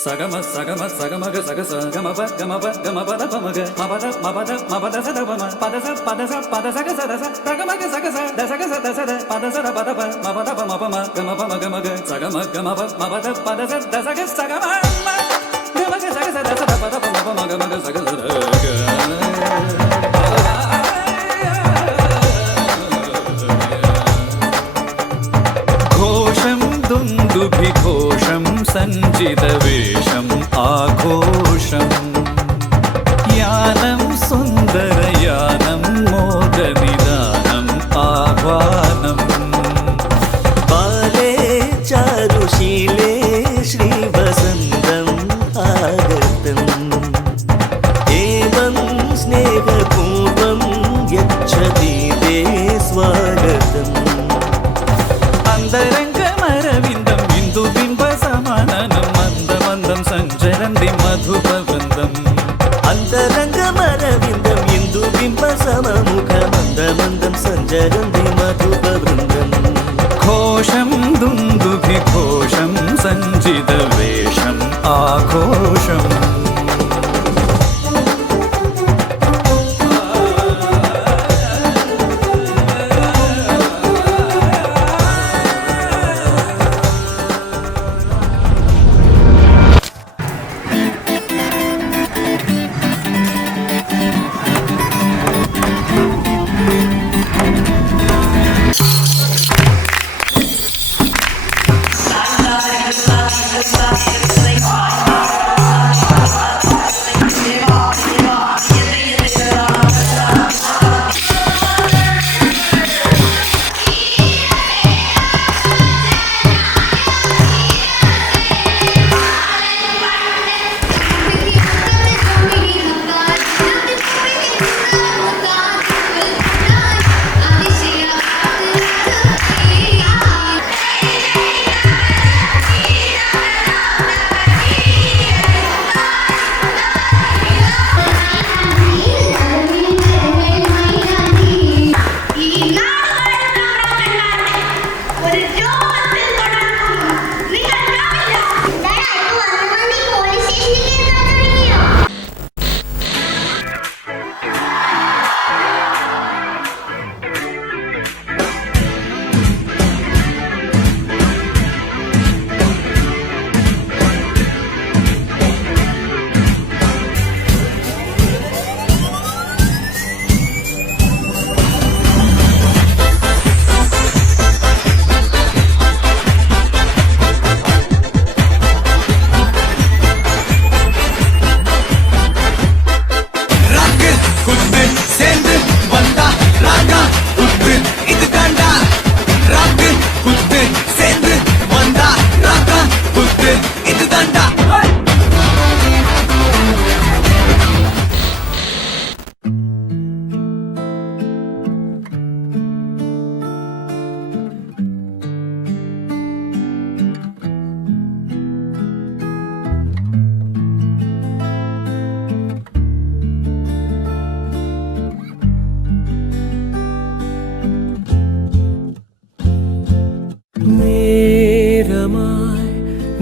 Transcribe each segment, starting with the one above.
Sagama sagama sagama ga saga sagama ba gama ba da ma ga ma ba da sa da ba ma pada saga sa da sa sagama ga saga sa da pada sa da ba da ba ma gama ga sagama ba ma ba da pada sa da saga sagama ma gama ga saga sa da sa da ba ma gama ga saga sa da घोषं दुन्दुभिघोषं सञ्जितवेषम् आघोषम् यानं सुन्दरयानं मोदनिदानम् आह्वानम् बाले चारुशीले श्रीवसन्तम् आगतम् एवं स्नेहपूर्वं यच्छति ते स्वागतम् अन्तरङ्गमरविन्दम् इन्दुबिम्बसमाननं मन्दमन्दं सञ्चरन्ति मधुपवृन्दम् अन्तरङ्गमरविन्दम् इन्दुबिम्बसममुखमन्दमन्दं सञ्चरन्ति मधुपवृन्दम् घोषं दुन्दुभिघोषं सञ्जितवेषम् आघोषम्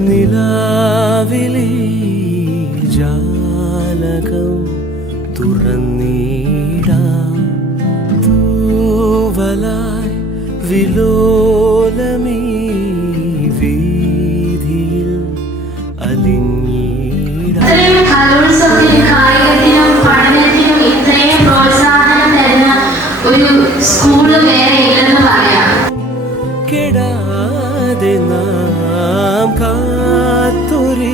നിലാവിലെ ജാലകം തുറന്നിടാം തൂവലായി വിലോലമീ വീതിയിൽ അലിഞ്ഞിടാം. പഠനത്തിനും ഇത്രയും പ്രോത്സാഹനം തരുന്ന ഒരു സ്കൂള് വേറെ ഇല്ലെന്ന് പറയാം. കെടാതെ നാം കാത്തൊരു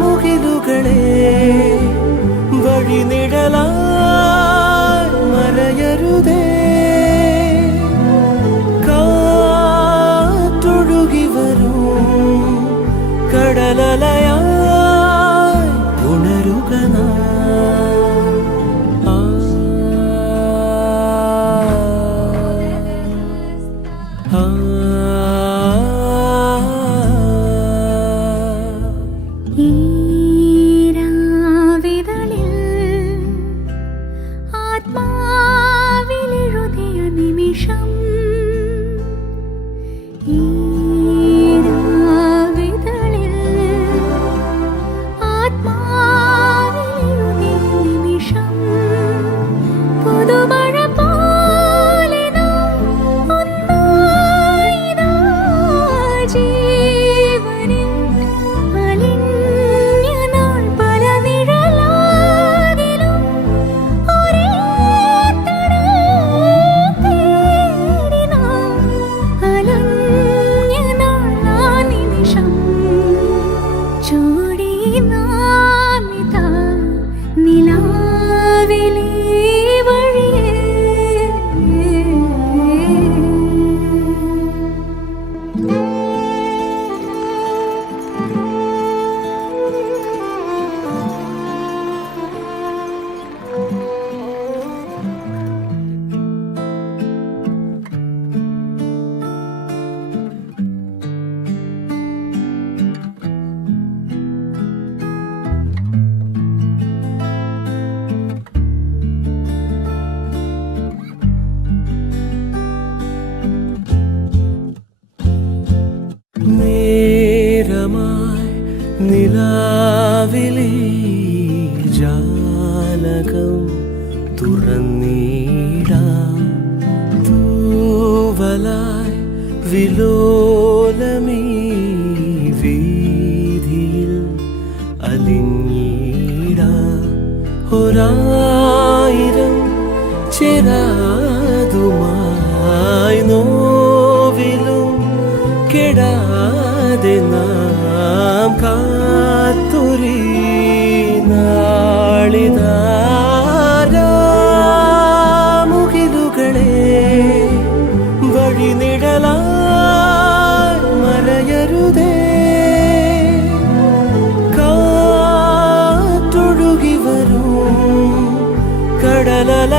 നാളിതാരാമുകിലുകളെ വഴിനിഴലായി മറയരുതേ. കാറ്റൊഴുകി വരും കടലലയായി ഉണരുക നാം. ആമ്പലായി വിലോലമീ വീതിയിൽ അലിഞ്ഞിടാം ഒരായിരം ചിരാതുമായി നോവിലും കെടാതെ നാം കാത്തൊരീ നാളിതാരാമുകിലുകളെ വഴിനിഴലായി മറയരുതേ കാറ്റൊഴുകി വരും കടലല